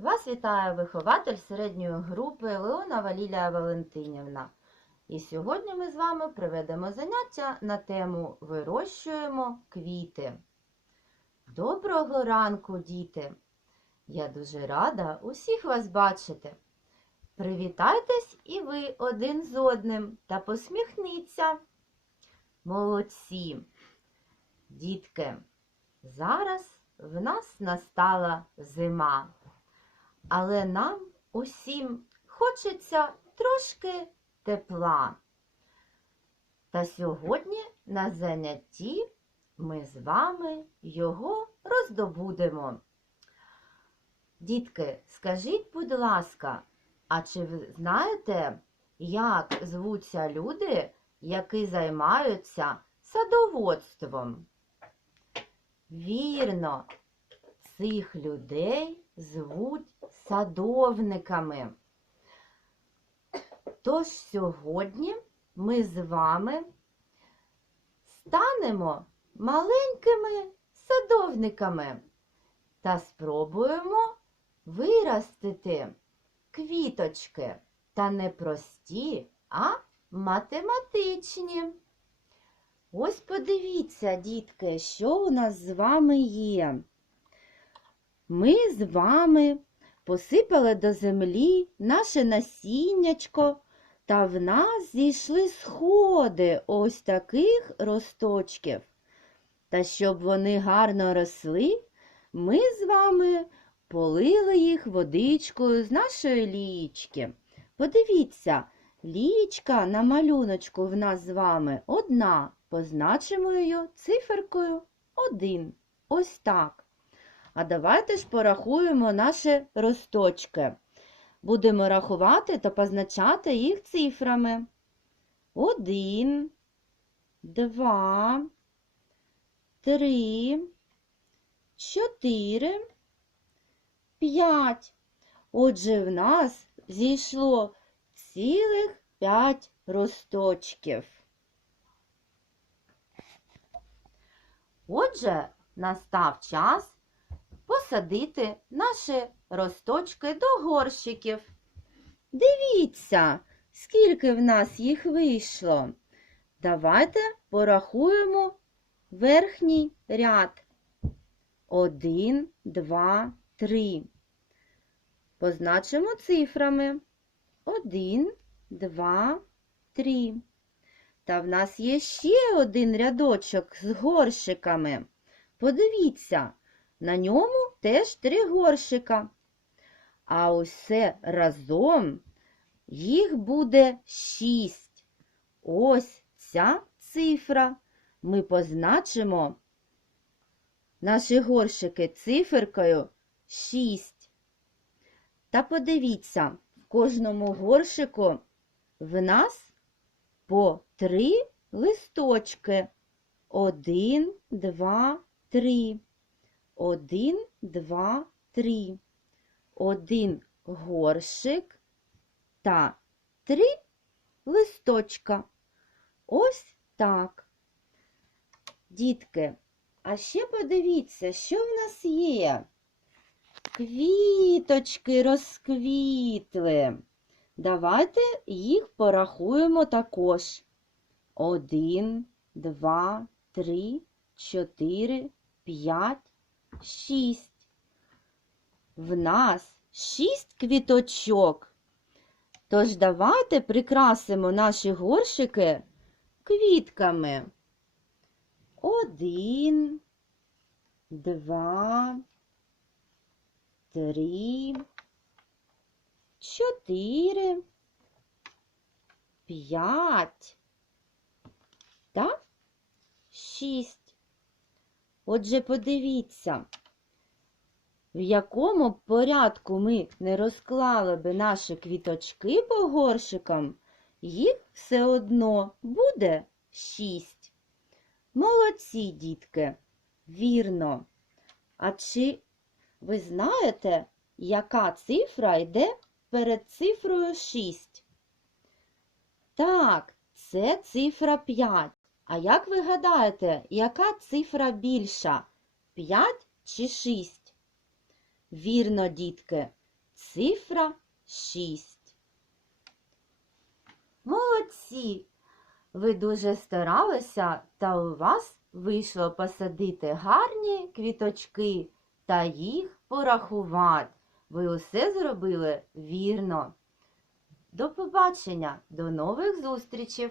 Вас вітає вихователь середньої групи Леонова Лілія Валентинівна. І сьогодні ми з вами проведемо заняття на тему Вирощуємо квіти. Доброго ранку, діти! Я дуже рада усіх вас бачити. Привітайтесь і ви один з одним та посміхніться. Молодці! Дітки, зараз в нас настала зима, але нам усім хочеться трошки тепла. Та сьогодні на занятті ми з вами його роздобудемо. Дітки, скажіть, будь ласка, а чи ви знаєте, як звуться люди, які займаються садоводством? Вірно, цих людей звуть садовниками. Тож сьогодні ми з вами станемо маленькими садовниками та спробуємо виростити квіточки та не прості, а математичні. Ось подивіться, дітки, що у нас з вами є. Ми з вами посипали до землі наше насіннячко, та в нас зійшли сходи ось таких росточків. Та щоб вони гарно росли, ми з вами полили їх водичкою з нашої лічки. Подивіться, лічка на малюночку в нас з вами одна. Позначимо її циферкою 1. Ось так. А давайте ж порахуємо наші росточки. Будемо рахувати та позначати їх цифрами. 1, 2, 3, 4, 5. Отже, в нас зійшло цілих 5 росточків. Отже, настав час посадити наші росточки до горщиків. Дивіться, скільки в нас їх вийшло. Давайте порахуємо верхній ряд. Один, два, три. Позначимо цифрами. Один, два, три. Та в нас є ще один рядочок з горщиками. Подивіться, на ньому теж три горщика. А це разом їх буде шість. Ось ця цифра. Ми позначимо наші горщики циферкою 6. Та подивіться, в кожному горщику в нас по три листочки. Один, два, три. Один, два, три. Один горщик та три листочка. Ось так. Дітки, а ще подивіться, що в нас є. Квіточки розквітли. Давайте їх порахуємо також. Один, два, три, чотири, п'ять, шість. В нас шість квіточок. Тож давайте прикрасимо наші горщики квітками. Один, два, три, чотири, п'ять та шість. Отже, подивіться, в якому порядку ми не розклали би наші квіточки по горшикам, їх все одно буде шість. Молодці, дітки, вірно. А чи ви знаєте, яка цифра йде перед цифрою 6? Так, це цифра 5. А як ви гадаєте, яка цифра більша? 5 чи 6? Вірно, дітки, цифра 6. Молодці! Ви дуже старалися, та у вас вийшло посадити гарні квіточки та їх порахувати. Ви усе зробили вірно. До побачення, до нових зустрічей!